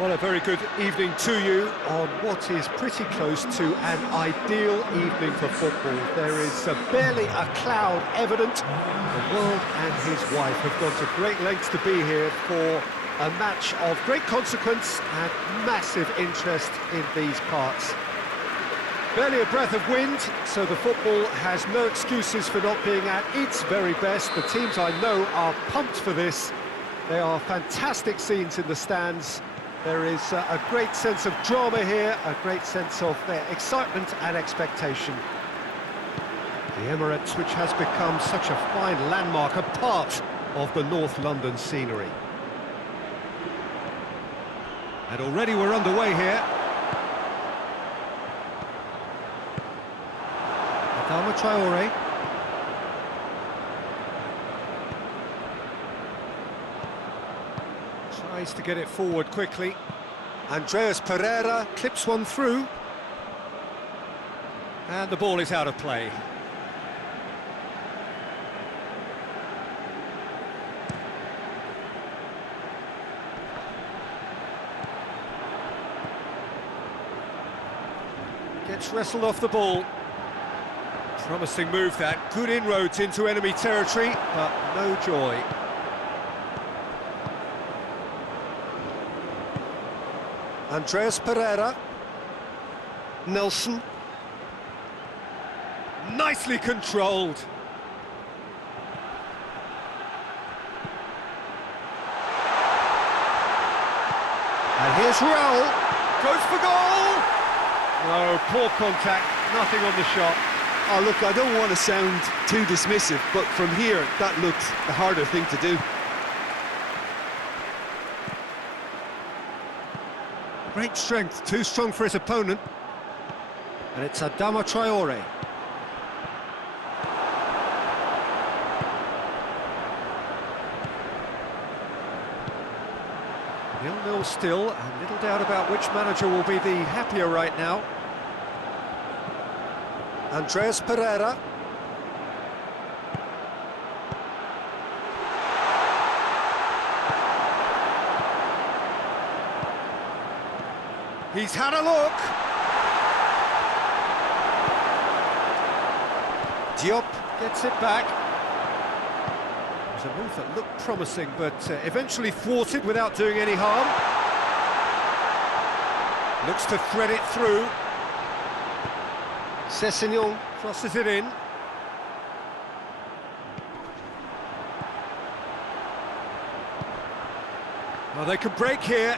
Well, a very good evening to you on what is pretty close to an ideal evening for football. There is barely a cloud evident. The world and his wife have gone to great lengths to be here for a match of great consequence and massive interest in these parts. Barely a breath of wind, so the football has no excuses for not being at its very best. The teams I know are pumped for this. There are fantastic scenes in the stands. There is a great sense of drama here, a great sense of excitement and expectation. The Emirates, which has become such a fine landmark, a part of the North London scenery. And already we're underway here. Adama Traore. Tries to get it forward quickly. Andreas Pereira clips one through. And the ball is out of play. Gets wrestled off the ball. Promising move that. Good inroads into enemy territory, but no joy. Andreas Pereira. Nelson. Nicely controlled. And here's Raul. Goes for goal! No, poor contact, nothing on the shot. Oh, look, I don't want to sound too dismissive, but from here, that looked the harder thing to do. Great strength, too strong for his opponent. And it's Adama Traore. Nil-nil still, and little doubt about which manager will be the happier right now. Andreas Pereira. He's had a look. Diop gets it back. It was a move that looked promising, but eventually thwarted without doing any harm. Looks to thread it through. Sessegnon crosses it in. Well, they can break here.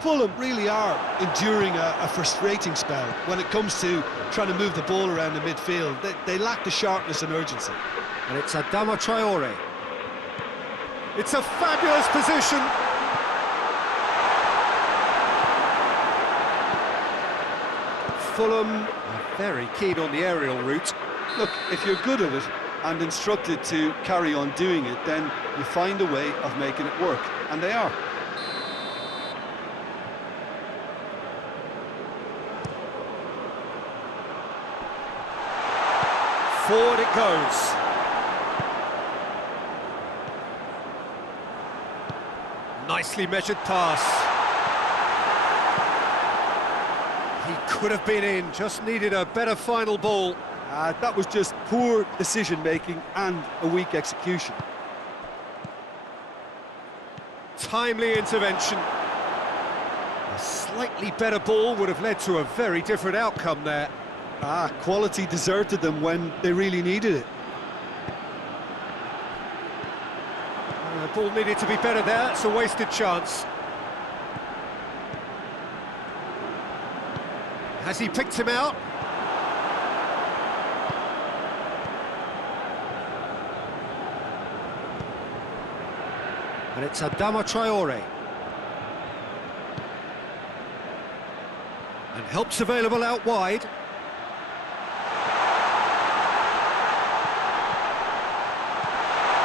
Fulham really are enduring a frustrating spell when it comes to trying to move the ball around the midfield. They lack the sharpness and urgency. And it's Adama Traore. It's a fabulous position. Fulham are very keen on the aerial route. Look, if you're good at it and instructed to carry on doing it, then you find a way of making it work, and they are. Forward it goes. Nicely measured pass. He could have been in, just needed a better final ball. That was just poor decision-making and a weak execution. Timely intervention. A slightly better ball would have led to a very different outcome there. Quality deserted them when they really needed it. The ball needed to be better there, it's a wasted chance. Has he picked him out? And it's Adama Traore. And help's available out wide.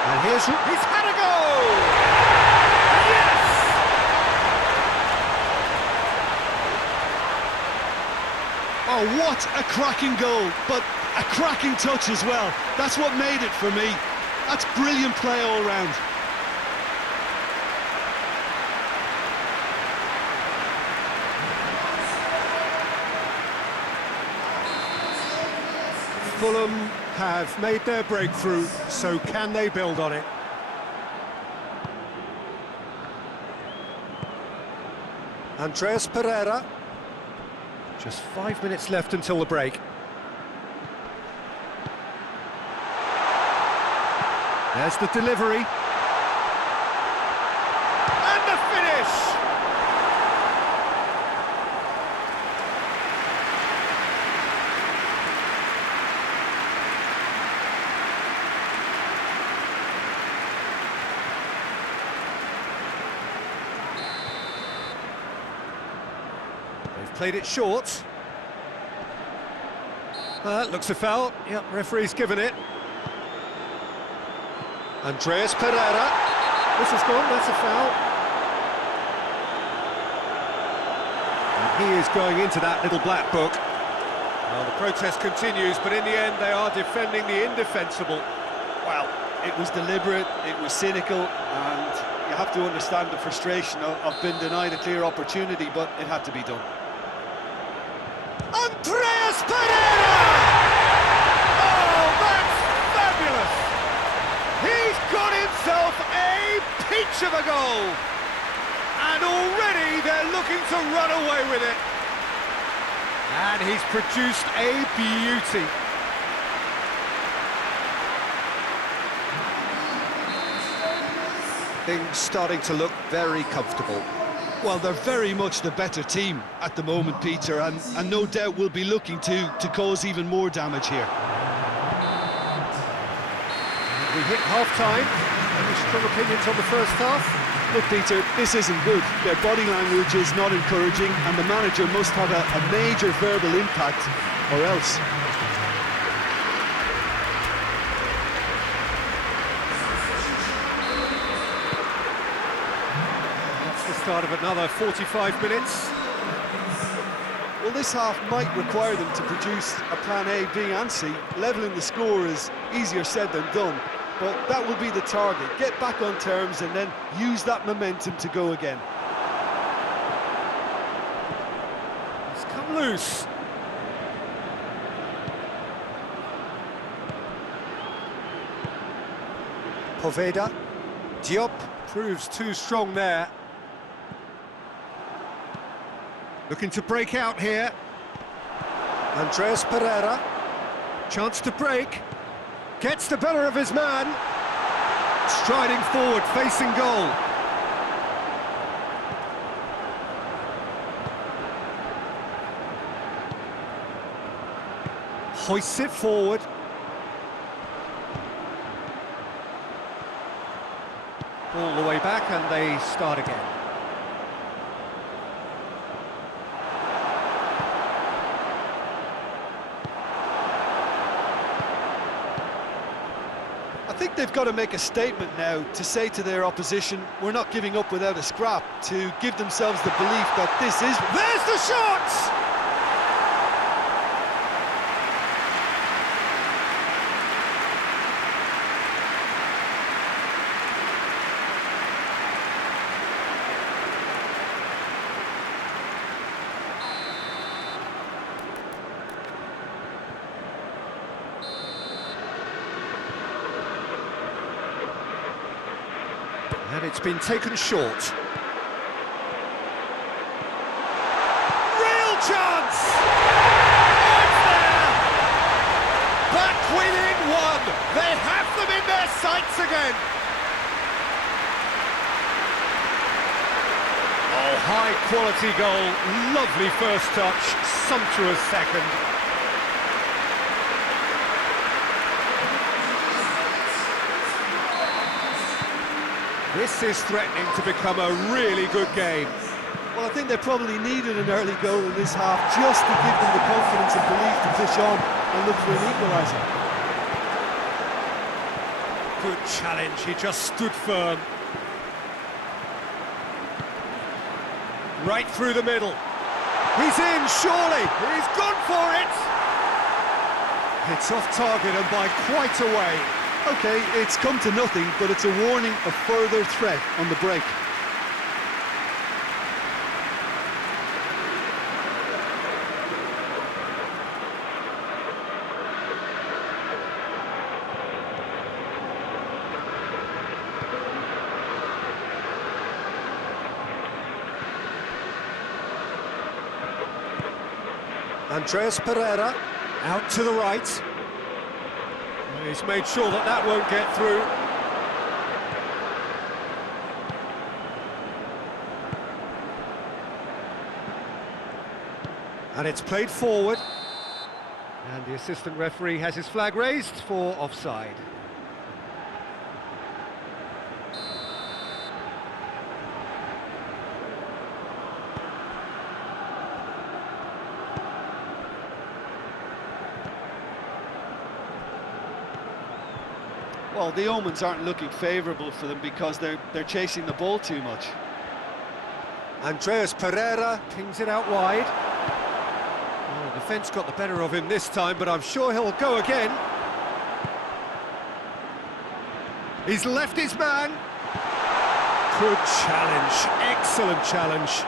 And he's had a goal! Yes! Oh, what a cracking goal, but a cracking touch as well. That's what made it for me. That's brilliant play all round. Fulham have made their breakthrough, so can they build on it? Andreas Pereira. Just 5 minutes left until the break. There's the delivery. And the finish! They've played it short. Looks a foul. Yep, referee's given it. Andreas Pereira. This has gone, that's a foul. And he is going into that little black book. Well, the protest continues, but in the end they are defending the indefensible. Well, it was deliberate, it was cynical, and you have to understand the frustration of being denied a clear opportunity, but it had to be done. Andreas Pereira! Oh, that's fabulous! He's got himself a peach of a goal! And already they're looking to run away with it. And he's produced a beauty. Things starting to look very comfortable. Well, they're very much the better team at the moment, Peter, and no doubt will be looking to cause even more damage here. We hit half-time. Any strong opinions on the first half? Look, Peter, this isn't good. Their body language is not encouraging, and the manager must have a major verbal impact, or else. That's the start of another 45 minutes. Well, this half might require them to produce a plan A, B and C. Levelling the score is easier said than done, but that will be the target. Get back on terms and then use that momentum to go again. It's come loose. Poveda. Diop proves too strong there. Looking to break out here. Andreas Pereira. Chance to break. Gets the better of his man. Striding forward, facing goal. Hoists it forward. All the way back and they start again. I think they've got to make a statement now to say to their opposition, we're not giving up without a scrap, to give themselves the belief that this is... There's the shot! And it's been taken short. Real chance! Oh, it's there! Back within one! They have them in their sights again! Oh, high quality goal, lovely first touch, sumptuous second. This is threatening to become a really good game. Well, I think they probably needed an early goal in this half just to give them the confidence and belief to push on and look for an equaliser. Good challenge, he just stood firm. Right through the middle. He's in, surely! He's gone for it! It's off target and by quite a way. OK, it's come to nothing, but it's a warning of further threat on the break. Andreas Pereira out to the right. He's made sure that that won't get through. And it's played forward. And the assistant referee has his flag raised for offside. Well, the omens aren't looking favourable for them because they're chasing the ball too much. Andreas Pereira pings it out wide. Oh, the defence got the better of him this time, but I'm sure he'll go again. He's left his man. Good challenge, excellent challenge.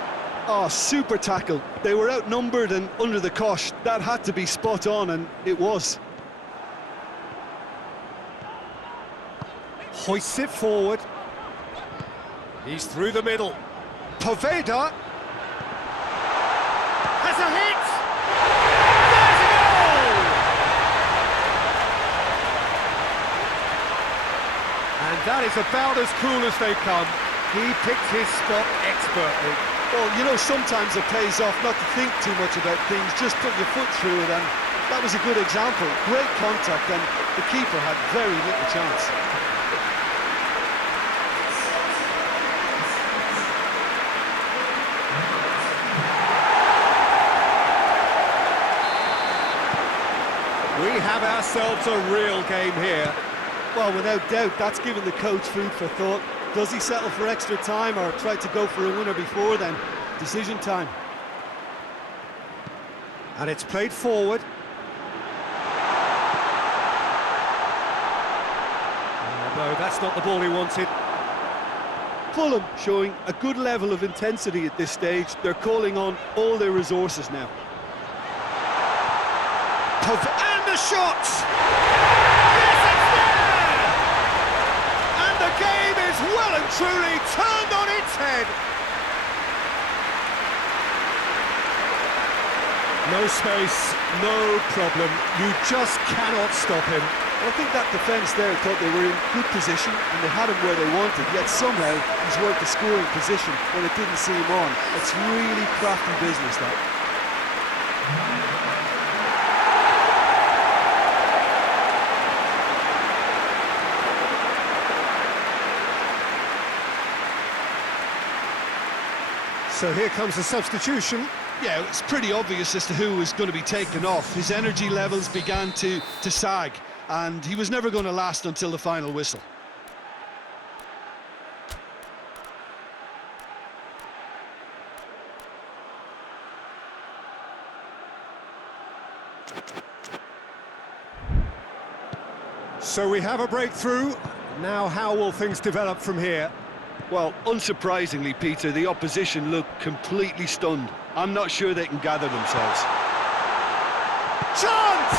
Oh, super tackle. They were outnumbered and under the cosh. That had to be spot on, and it was. Hoists it forward. He's through the middle. Poveda has a hit. There's a goal! And that is about as cool as they come. He picked his spot expertly. Well, you know, sometimes it pays off not to think too much about things, just put your foot through it, and that was a good example. Great contact, and the keeper had very little chance. We have ourselves a real game here. Well, without doubt, that's given the coach food for thought. Does he settle for extra time or try to go for a winner before then? Decision time. And it's played forward. Oh, no, that's not the ball he wanted. Fulham showing a good level of intensity at this stage. They're calling on all their resources now. And the shot! Yes, it's there! And the game is well and truly turned on its head. No space, no problem. You just cannot stop him. I think that defence there thought they were in good position and they had him where they wanted, yet somehow he's worked the scoring position when it didn't see him on. It's really crafty business, that. So here comes the substitution. Yeah, it's pretty obvious as to who was going to be taken off. His energy levels began to sag, and he was never going to last until the final whistle. So we have a breakthrough. Now how will things develop from here? Well, unsurprisingly, Peter, the opposition look completely stunned. I'm not sure they can gather themselves. Chance!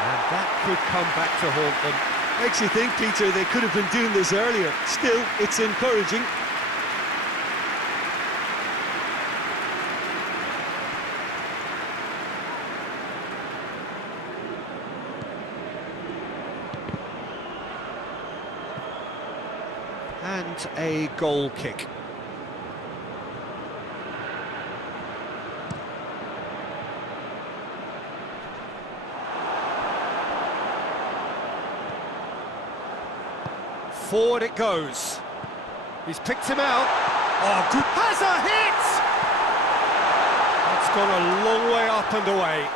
And that could come back to haunt them. Makes you think, Peter, they could have been doing this earlier. Still, it's encouraging. And a goal kick. Forward it goes. He's picked him out. Oh, good. Has a hit! That's gone a long way up and away.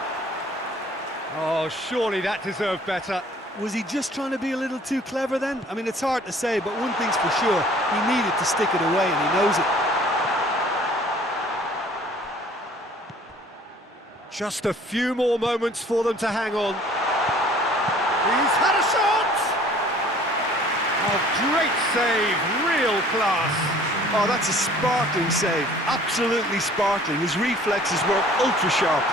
Oh, surely that deserved better. Was he just trying to be a little too clever then? I mean, it's hard to say, but one thing's for sure, he needed to stick it away, and he knows it. Just a few more moments for them to hang on. He's had a shot! Oh, great save, real class. Oh, that's a sparkling save, absolutely sparkling. His reflexes were ultra sharp.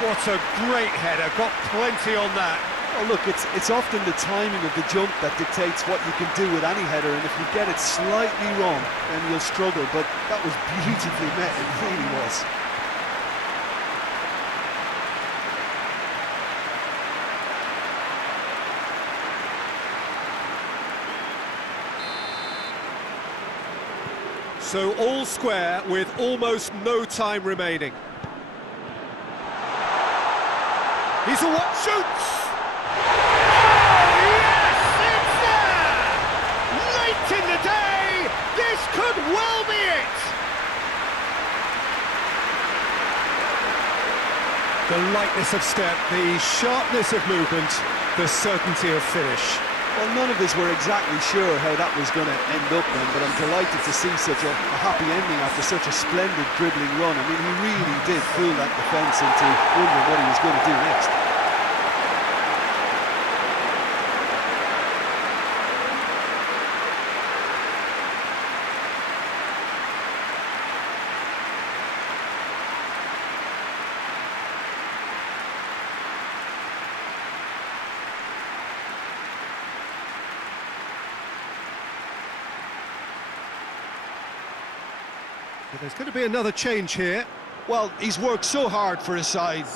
What a great header, got plenty on that. Well, look, it's often the timing of the jump that dictates what you can do with any header, and if you get it slightly wrong, then you'll struggle, but that was beautifully met, it really was. So all square with almost no time remaining. He's a what? Shoots! Oh, yes! It's there! Late in the day, this could well be it! The lightness of step, the sharpness of movement, the certainty of finish. Well, none of us were exactly sure how that was going to end up then, but I'm delighted to see such a happy ending after such a splendid dribbling run. I mean, he really did fool that defence into wondering what he was going to do next. But there's going to be another change here. Well, he's worked so hard for his side,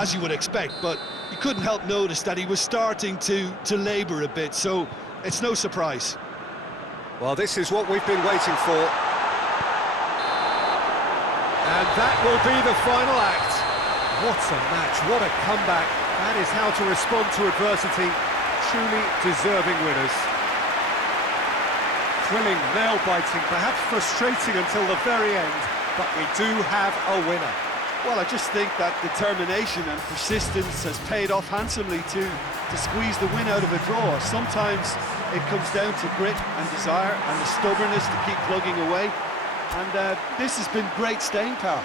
as you would expect, but you couldn't help notice that he was starting to labour a bit, so it's no surprise. Well, this is what we've been waiting for. And that will be the final act. What a match, what a comeback. That is how to respond to adversity. Truly deserving winners. Thrilling, nail-biting, perhaps frustrating until the very end, but we do have a winner. Well, I just think that determination and persistence has paid off handsomely to squeeze the win out of a draw. Sometimes it comes down to grit and desire and the stubbornness to keep plugging away, and this has been great staying power.